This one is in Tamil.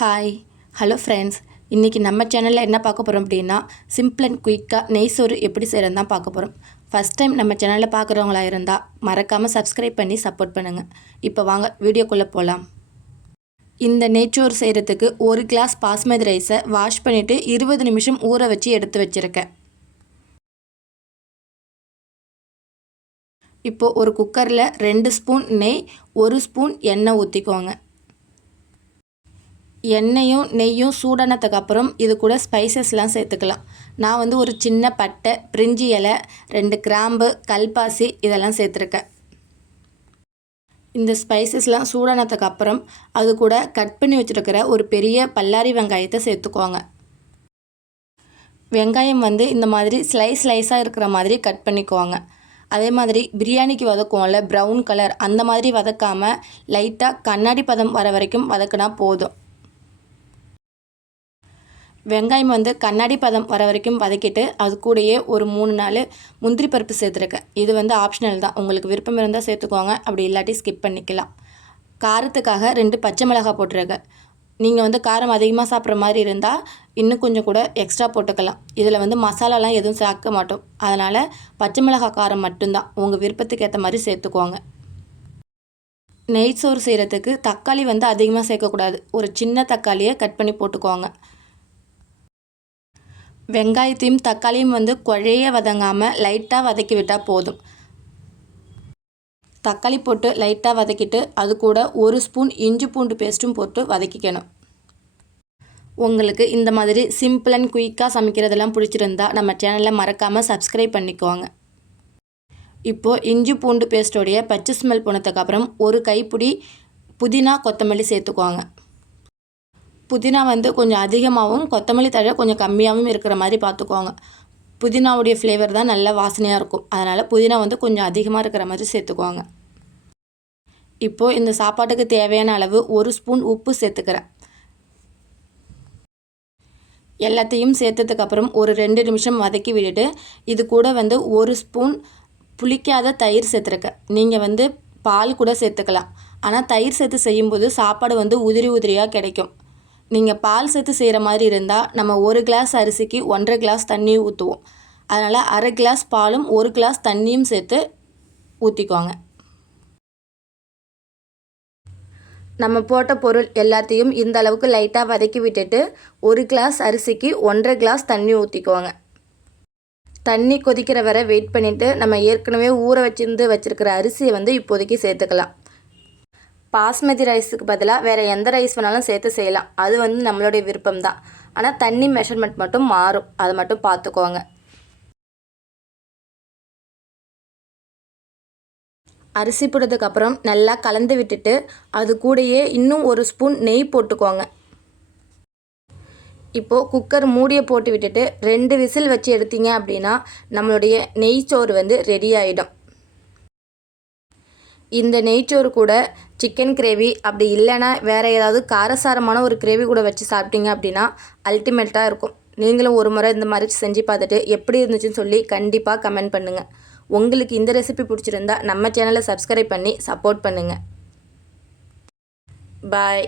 ஹாய் ஹலோ ஃப்ரெண்ட்ஸ், இன்றைக்கி நம்ம சேனலில் என்ன பார்க்க போகிறோம் அப்படின்னா சிம்பிள் அண்ட் குயிக்காக நெய் சோறு எப்படி செய்கிறதுன்னு தான் பார்க்க போகிறோம். ஃபஸ்ட் டைம் நம்ம சேனலில் பார்க்குறவங்களா இருந்தால் மறக்காமல் சப்ஸ்கிரைப் பண்ணி சப்போர்ட் பண்ணுங்கள். இப்போ வாங்க வீடியோக்குள்ளே போகலாம். இந்த நெய்ச்சோறு செய்கிறதுக்கு 1 கிளாஸ் பாஸ்மதி ரைஸை வாஷ் பண்ணிவிட்டு 20 நிமிஷம் ஊற வச்சு எடுத்து வச்சுருக்கேன். இப்போது ஒரு குக்கரில் 2 ஸ்பூன் நெய், 1 ஸ்பூன் எண்ணெய் ஊற்றிக்கோங்க. எண்ணெயும் நெய்யும் சூடானதுக்கு அப்புறம் இது கூட ஸ்பைசஸ்லாம் சேர்த்துக்கலாம். நான் வந்து ஒரு சின்ன பட்டை, பிரிஞ்சி இலை, 2 கிராம்பு, கல்பாசி இதெல்லாம் சேர்த்துருக்கேன். இந்த ஸ்பைசஸ்லாம் சூடானதுக்கு அப்புறம் அது கூட கட் பண்ணி வச்சுருக்கிற ஒரு பெரிய பல்லாரி வெங்காயத்தை சேர்த்துக்கோங்க. வெங்காயம் வந்து இந்த மாதிரி ஸ்லைஸாக இருக்கிற மாதிரி கட் பண்ணிக்குவாங்க. அதே மாதிரி பிரியாணிக்கு வதக்குவோம்ல ப்ரௌன் கலர், அந்த மாதிரி வதக்காமல் லைட்டாக கண்ணாடி பதம் வர வரைக்கும் வதக்குனா போதும். வெங்காயம் வந்து கண்ணாடி பதம் வர வரைக்கும் வதக்கிட்டு அது கூடயே ஒரு 3-4 முந்திரி பருப்பு சேர்த்துருக்கேன். இது வந்து ஆப்ஷனல் தான், உங்களுக்கு விருப்பம் இருந்தால் சேர்த்துக்கோங்க, அப்படி இல்லாட்டி ஸ்கிப் பண்ணிக்கலாம். காரத்துக்காக 2 பச்சை மிளகாய் போட்டிருக்கேன். நீங்கள் வந்து காரம் அதிகமாக சாப்பிட்ற மாதிரி இருந்தால் இன்னும் கொஞ்சம் கூட எக்ஸ்ட்ரா போட்டுக்கலாம். இதில் வந்து மசாலாலாம் எதுவும் சேர்க்க மாட்டோம், அதனால் பச்சை மிளகாய் காரம் மட்டும்தான், உங்கள் விருப்பத்துக்கு ஏற்ற மாதிரி சேர்த்துக்கோங்க. நெய் சோறு செய்கிறதுக்கு தக்காளி வந்து அதிகமாக சேர்க்கக்கூடாது, ஒரு சின்ன தக்காளியை கட் பண்ணி போட்டுக்கோங்க. வெங்காயத்தையும் தக்காளியும் வந்து குழைய வதங்காமல் லைட்டாக வதக்கி விட்டால் போதும். தக்காளி போட்டு லைட்டாக வதக்கிட்டு அது கூட 1 ஸ்பூன் இஞ்சி பூண்டு பேஸ்ட்டும் போட்டு வதக்கிக்கணும். உங்களுக்கு இந்த மாதிரி சிம்பிள் அண்ட் குயிக்காக சமைக்கிறதெல்லாம் பிடிச்சிருந்தா நம்ம சேனலில் மறக்காமல் சப்ஸ்கிரைப் பண்ணிக்குவாங்க. இப்போது இஞ்சி பூண்டு பேஸ்ட்டோடைய பச்சை ஸ்மெல் போனதுக்கப்புறம் 1 கைப்பிடி புதினா, கொத்தமல்லி சேர்த்துக்குவாங்க. புதினா வந்து கொஞ்சம் அதிகமாகவும் கொத்தமல்லி தழை கொஞ்சம் கம்மியாகவும் இருக்கிற மாதிரி பார்த்துக்குவாங்க. புதினாவுடைய ஃப்ளேவர் தான் நல்ல வாசனையாக இருக்கும், அதனால் புதினா வந்து கொஞ்சம் அதிகமாக இருக்கிற மாதிரி சேர்த்துக்குவாங்க. இப்போது இந்த சாப்பாட்டுக்கு தேவையான அளவு 1 ஸ்பூன் உப்பு சேர்த்துக்கிறேன். எல்லாத்தையும் சேர்த்ததுக்கப்புறம் ஒரு 2 நிமிஷம் வதக்கி விட்டுட்டு இது கூட வந்து 1 ஸ்பூன் புளிக்காத தயிர் சேர்த்துருக்கேன். நீங்கள் வந்து பால் கூட சேர்த்துக்கலாம், ஆனால் தயிர் சேர்த்து செய்யும்போது சாப்பாடு வந்து உதிரியாக கிடைக்கும். நீங்கள் பால் சேர்த்து செய்கிற மாதிரி இருந்தால் நம்ம 1 கிளாஸ் அரிசிக்கு 1.5 கிளாஸ் தண்ணி ஊற்றுவோம், அதனால் அரை கிளாஸ் பாலும் 1 கிளாஸ் தண்ணியும் சேர்த்து ஊற்றிக்குவாங்க. நம்ம போட்ட பொருள் எல்லாத்தையும் இந்த அளவுக்கு லைட்டாக வதக்கி விட்டுட்டு 1 கிளாஸ் அரிசிக்கு 1.5 கிளாஸ் தண்ணி ஊற்றிக்குவாங்க. தண்ணி கொதிக்கிற வரை வெயிட் பண்ணிவிட்டு நம்ம ஏற்கனவே ஊற வச்சுருக்கிற அரிசியை வந்து இப்போதைக்கு சேர்த்துக்கலாம். பாஸ்மதி ரைஸுக்கு பதிலாக வேறு எந்த ரைஸ் வேணாலும் சேர்த்து செய்யலாம், அது வந்து நம்மளுடைய விருப்பம் தான். ஆனால் தண்ணி மெஷர்மெண்ட் மட்டும் மாறும், அதை மட்டும் பார்த்துக்கோங்க. அரிசி போட்டதுக்கப்புறம் நல்லா கலந்து விட்டுட்டு அது கூடயே இன்னும் 1 ஸ்பூன் நெய் போட்டுக்கோங்க. இப்போது குக்கர் மூடியை போட்டு விட்டுட்டு 2 விசில் வச்சு எடுத்தீங்க அப்படின்னா நம்மளுடைய நெய்ச்சோறு வந்து ரெடி ஆகிடும். இந்த நெய்ச்சோறு கூட சிக்கன் கிரேவி அப்படி இல்லைன்னா வேறு ஏதாவது காரசாரமான ஒரு கிரேவி கூட வச்சு சாப்பிட்டீங்க அப்படின்னா அல்டிமேட்டாக இருக்கும். நீங்களும் ஒரு முறை இந்த மாதிரி செஞ்சு பார்த்துட்டு எப்படி இருந்துச்சுன்னு சொல்லி கண்டிப்பாக கமெண்ட் பண்ணுங்கள். உங்களுக்கு இந்த ரெசிபி பிடிச்சிருந்தா நம்ம சேனலை சப்ஸ்கிரைப் பண்ணி சப்போர்ட் பண்ணுங்கள். பாய்.